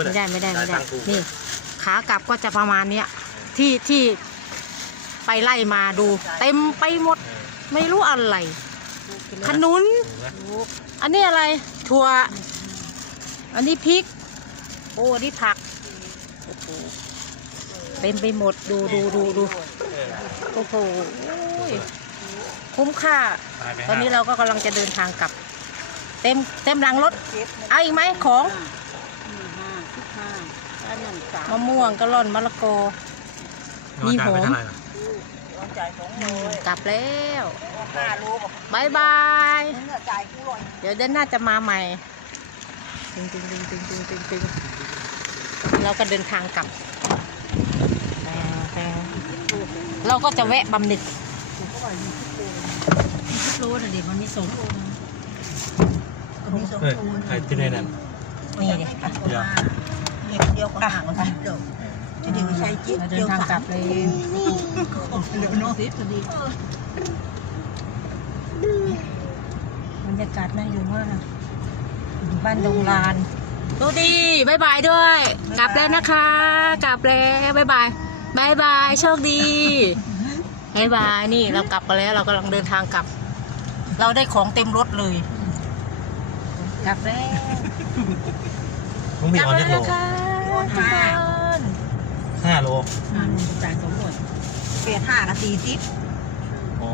ว้ยไม่ได้ไม่ได้ไม่ได้จ่ายตังค์ถูกนี่ ขากลับก็จะประมาณเนี้ยที่ที่ไปไล่มาดู เต็มไปหมดเออไม่รู้อะไร ขนุนถูกไหมอันนี้อะไร ถั่ว อันนี้พริก โอ้อันนี้ผักโอ้โหเต็มไปหมดดูดูดูดูเออโอ้โหคุ้มค่าตายไปตอนนี้ห้าเราก็กำลังจะเดินทางกลับ เต็มเต็มหลังรถ เอาอีกไหมของ ห้าสิบห้าอันนั้น สามมะม่วงกะล่อนมะละกอ มีหอม จ่ายไปเท่าไหร่ล่ะต้องจ่ายสองโลกลับแล้วห้าโลกับบายบาย เนื้อจ่ายกูร้อยเดี๋ยวเดือนหน้าจะมาใหม่ตึงตึงตึงตึงตึงตึงตึงเราก็เดินทางกลับแตงแตงเราก็จะแวะบำเหน็จสิบโลน่ะเด็กมันมีสองโลนะก็มีสองเฮ้ยโลใครที่ไหนนั่นนี่เลยเดี๋ยว เด็กเดียวก็ห่างกันสิบโลจะเด็กใช้จิ๊บเดียวทางสามกลับเลยเร็วเนาะสิบพอดีบรรยากาศน่าอยู่มากบ้านดงลานดูดีบายบายด้วย กลับแล้วนะคะ กลับแล้วบายบายบายบายโชคดีบายบายนี่เรากลับกันแล้วเรากำลังเดินทางกลับ เราได้ของเต็มรถเลย กลับแล้ว มึงมีกลัออนแล้เน็วตโลนะคะทุกคนห้าโล จ่ายสองโลเปียห้ากับสี่สิบอ๋อ